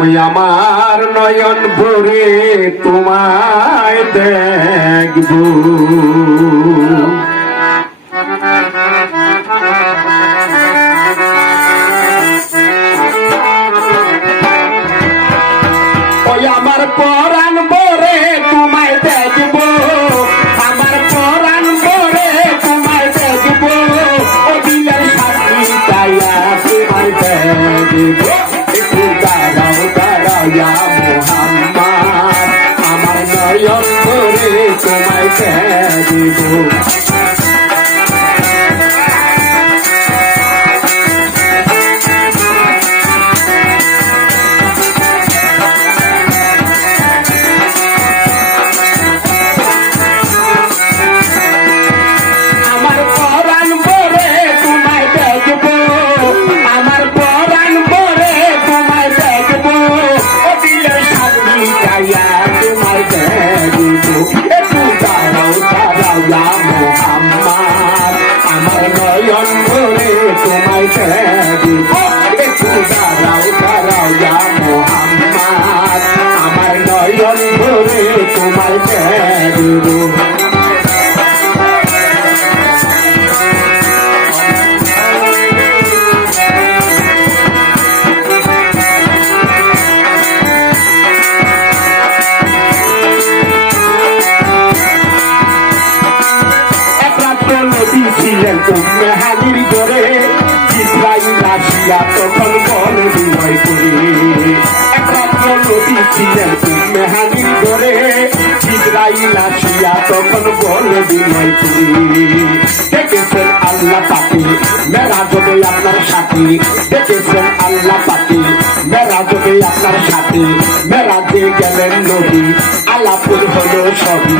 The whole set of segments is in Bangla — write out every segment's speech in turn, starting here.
ওই আমার নয়ন ভরে তোমায় দেখব। তোমায় দেখব মোহাম্মদ আমার নয়ন ভরে তোমায় দেখব একটু দাঁড়াও দাঁড়াও ছিলেন উম্মে হানির করে ইসরাইল আসিয়া তখন বলে বিনয় করে। একমাত্র নদী ছিলেন উম্মে হানির করে ইসরাইল আসিয়া তখন বলে বিনয় করে। দেখেছেন আল্লাহ পাকে মেরা জমে আপনার সাথী। দেখেছেন আল্লাহ পাকে মেরা জমে আপনার সাথী। মেরাজে গেলেন নদী আলাপুর হলো সবই।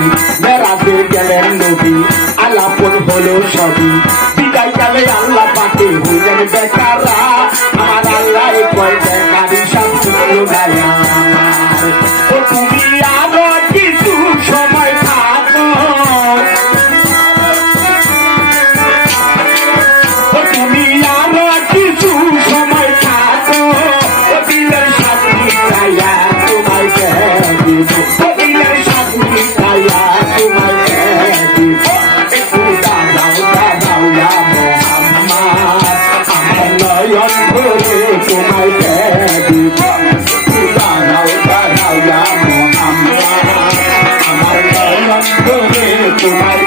সবই। বিদায় গেলে আল্লাহ পাকে হইলেন বেকারা আমার আল্লাহ কয় বেকারি শান্তি ও তুমি আরও কিছু সময় থাকো। ও তুমি আরও কিছু সময় থাকো। ও দিলের সাথী গায়া তোমায় দিব? মোহাম্মদ আমার